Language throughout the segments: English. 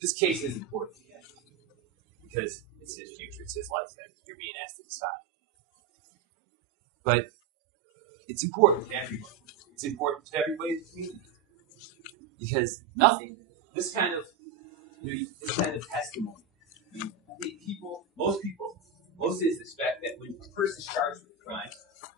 This case is important to him because it's his future, it's his life that you're being asked to decide. But it's important to everyone. It's important to everybody in the community because this kind of testimony. I think most citizens expect that when a person is charged with a crime,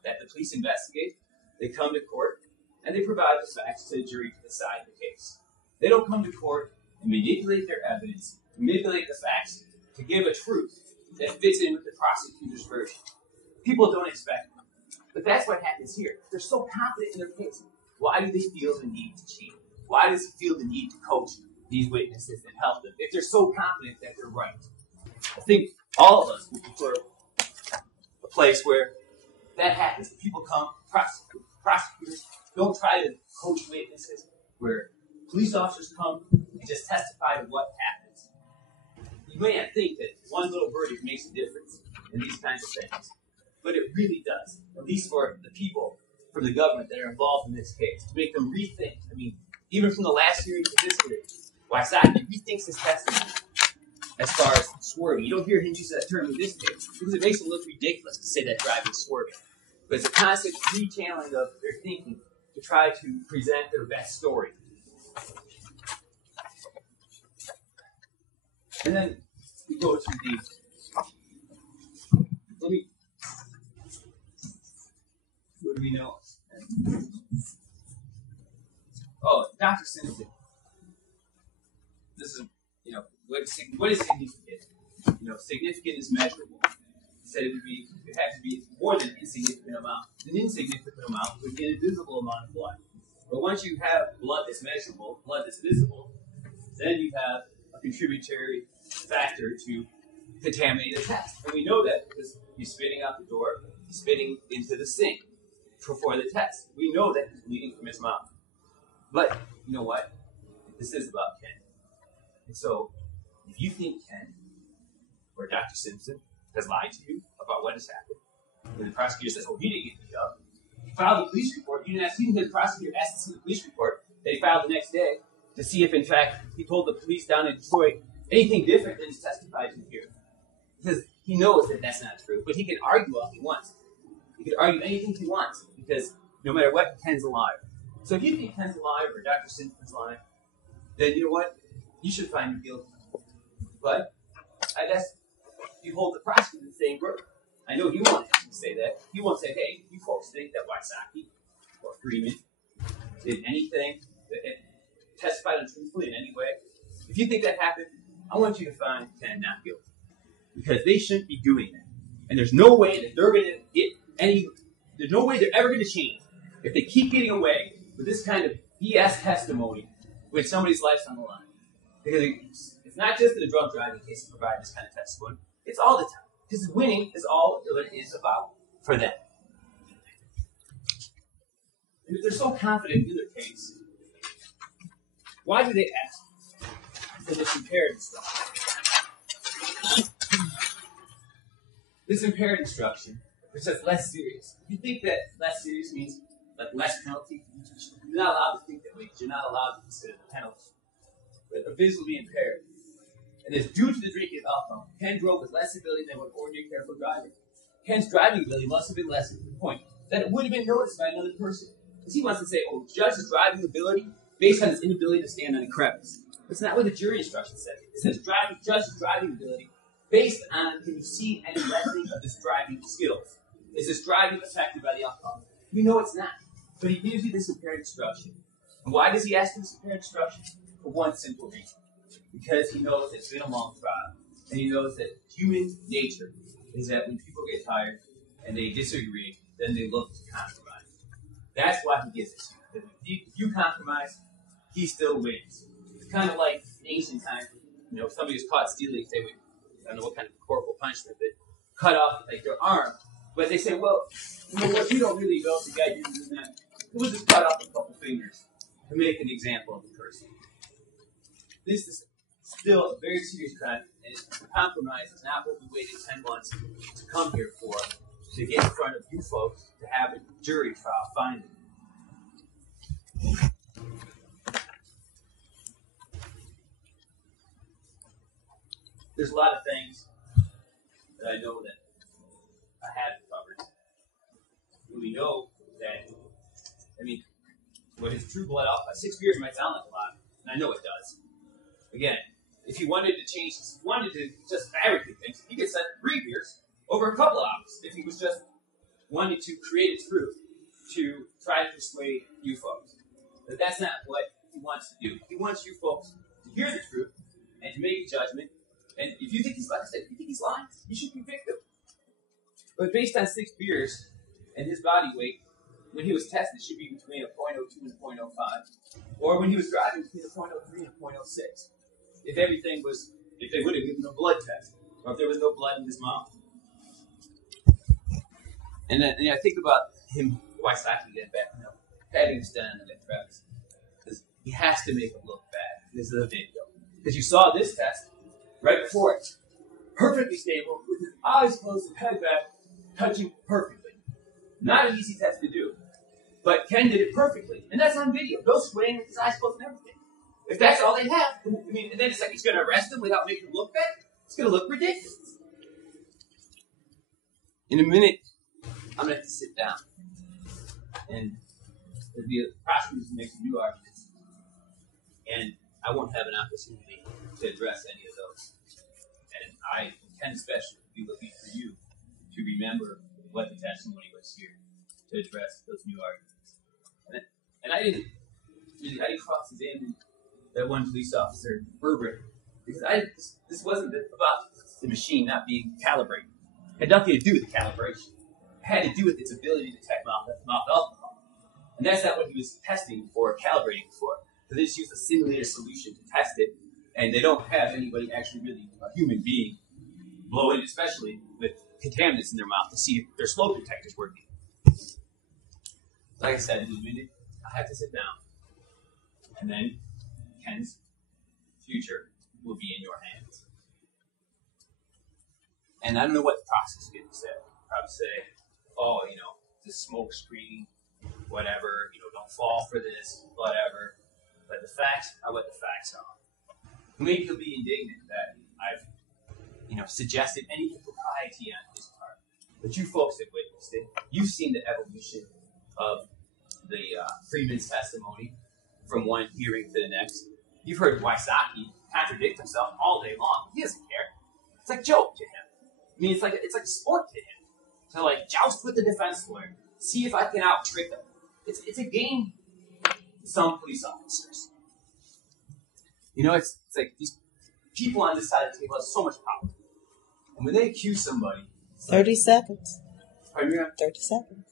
that the police investigate, they come to court, and they provide the facts to the jury to decide the case. They don't come to court and manipulate their evidence, manipulate the facts to give a truth that fits in with the prosecutor's version. People don't expect it. But that's what happens here. They're so confident in their case. Why do they feel the need to cheat? Why does he feel the need to coach these witnesses and help them if they're so confident that they're right? I think all of us would prefer a place where that happens. People come, prosecutors don't try to coach witnesses, where police officers come and just testify to what happens. You may not think that one little verdict makes a difference in these kinds of things, but it really does, at least for the people from the government that are involved in this case, to make them rethink. I mean, even from the last hearing to this hearing, Wysocki rethinks his testimony as far as swerving. You don't hear him use that term in this case because it makes it look ridiculous to say that driving is swerving. But it's a constant rechanneling of their thinking to try to present their best story. And then we go to what do we know? Oh, Dr. Simpson. This is, what is significant? Significant is measurable. He said it had to be more than an insignificant amount. An insignificant amount would be an invisible amount of blood. But once you have blood that's measurable, blood that's visible, then you have a contributory factor to contaminate the test. And we know that because he's spitting out the door, he's spitting into the sink before the test. We know that he's bleeding from his mouth. But you know what? This is about Ken. And so, if you think Ken or Dr. Simpson has lied to you about what has happened, and the prosecutor says, he didn't get beat up, he filed a police report. You didn't hear the prosecutor ask to see the police report that he filed the next day to see if, in fact, he told the police down in Detroit anything different than he's testified to here. Because he knows that that's not true, but he can argue all he wants. He can argue anything he wants, because no matter what, Ken's a liar. So if you think Ken's a liar or Dr. Simpson's lying, then you know what? You should find him guilty. But I guess you hold the prosecutor the same word. I know he won't say that. He won't say, hey, you folks think that Wysocki or Freeman did anything that testified untruthfully in any way. If you think that happened, I want you to find Ken not guilty. Because they shouldn't be doing that. And there's no way that they're going to get there's no way they're ever going to change if they keep getting away with this kind of BS testimony when somebody's life's on the line. Because it's not just in a drunk driving case to provide this kind of testimony. It's all the time. Because winning is all it is about for them. And if they're so confident in their case, why do they ask for this impaired instruction? This impaired instruction, which says less serious. If you think that less serious means like less penalty, you're not allowed to think that way because you're not allowed to consider the penalty. But are visibly impaired. And it's due to the drinking of alcohol. Ken drove with less ability than an ordinary careful driver. Ken's driving ability must have been less to the point that it would have been noticed by another person. Because he wants to say, judge his driving ability based on his inability to stand on a crevice. That's not what the jury instruction says. It says judge his driving ability based on, can you see any lessening of his driving skills? Is his driving affected by the alcohol? We know it's not. But he gives you this impaired instruction. And why does he ask for this impaired instruction? For one simple reason. Because he knows it's been a long trial. And he knows that human nature is that when people get tired and they disagree, then they look to compromise. That's why he gives it to you. If you compromise, he still wins. It's kind of like in ancient times, if somebody was caught stealing, they would, I don't know what kind of corporal punishment, but cut off like their arm. But they say, well, what you don't really know if the guy didn't do that. It was just cut off a couple fingers to make an example of the person. This is still a very serious crime, and compromise is not what we waited 10 months to come here for, to get in front of you folks to have a jury trial finally. there's a lot of things that I know that I haven't covered. We know that, I mean, what his true blood alcohol, 6 beers might sound like a lot, and I know it does. Again, if he wanted to change, wanted to just fabricate things, he could set 3 beers over a couple hours if he was just wanting to create a truth to try to persuade you folks. But that's not what he wants to do. He wants you folks to hear the truth and to make a judgment. And if you think he's, like I said, if you think he's lying, you should convict him. But based on 6 beers and his body weight, when he was tested, it should be between a .02 and a .05. Or when he was driving, between a .03 and a .06. If everything was, if they would have given him a blood test, or if there was no blood in his mouth. And then I think about him, Wysocki, getting back, having him stand on that Travis. Because he has to make him look bad. This is a video. Because you saw this test right before it. Perfectly stable, with his eyes closed and head back, touching perfectly. Not an easy test to do. But Ken did it perfectly. And that's on video. No swaying with his eyes closed and everything. If that's all they have, I mean, and then it's like he's going to arrest him without making him look bad? It's going to look ridiculous. In a minute, I'm going to have to sit down. And there'll be a prosecutor to make some new arguments. And I won't have an opportunity to address any of those. And I, Ken especially, will be looking for you to remember what the testimony was here to address those new arguments. And I didn't cross-examine that one police officer, Burbrick, because this wasn't about the machine not being calibrated. It had nothing to do with the calibration. It had to do with its ability to detect mouth alcohol. And that's not what he was testing for, calibrating for. So they just used a simulator solution to test it, and they don't have anybody actually really, a human being, blow in, especially with contaminants in their mouth, to see if their smoke detector's working. Like I said, in a minute, I have to sit down. And then Ken's future will be in your hands. And I don't know what the process is going to say. Probably say, oh, the smoke screen, whatever, don't fall for this, whatever. But the facts are what the facts are. Maybe he'll be indignant that I've, suggested any impropriety on his part. But you folks have witnessed it. You've seen the evolution of the Freeman's testimony from one hearing to the next. You've heard Wysocki contradict himself all day long. He doesn't care. It's like a joke to him. I mean, it's like a sport to him. To joust with the defense lawyer, see if I can out-trick them. It's a game to some police officers. It's like these people on this side of the table have so much power. And when they accuse somebody... 30 seconds. Pardon me? 30 seconds.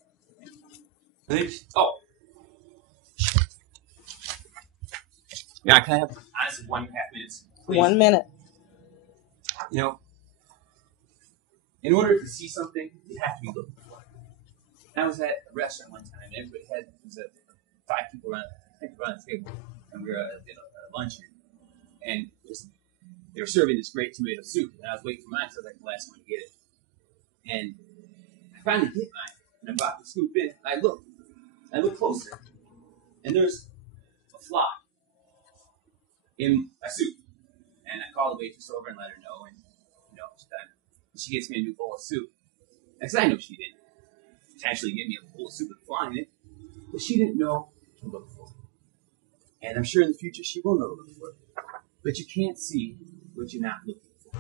Yeah, can I have, honestly, 1.5 minutes, please? 1 minute. In order to see something, you have to be looking for it. I was at a restaurant one time, and everybody had, there was 5 people around the table, and we were at a luncheon, and they were serving this great tomato soup, and I was waiting for mine, so I was like the last one to get it. And I finally get mine, and I brought the soup in, and I looked closer, and there's a fly in my soup. And I called the waitress over and let her know, and she gets me a new bowl of soup. Because I know she didn't potentially get me a bowl of soup with a fly in it, but she didn't know to look for it. And I'm sure in the future she will know to look for it. But you can't see what you're not looking for.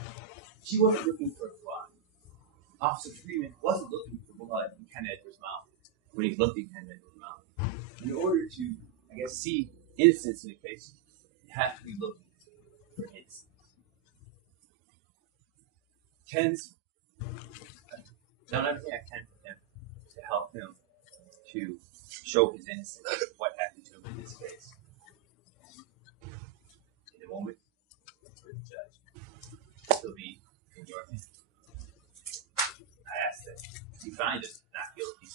She wasn't looking for a fly. Officer Freeman wasn't looking for blood in Ken Edwards' mouth when he looked in Ken Edwards' mouth. In order to, see innocence in a case, you have to be looking for innocence. Ken's done everything I can for him to help him to show his innocence of what happened to him in this case. In a moment, for the judge, he'll be in your hands. I ask that you find him not guilty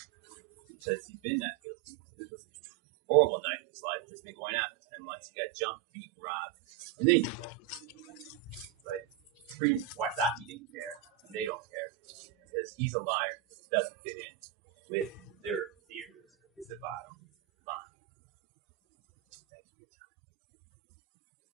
because he's been not guilty. This was a horrible night in his life. He's been going out for 10 months. He got jumped, beat, robbed, and then but Wysocki didn't care, and they don't care because he's a liar. Doesn't fit in with their theories. Is the bottom.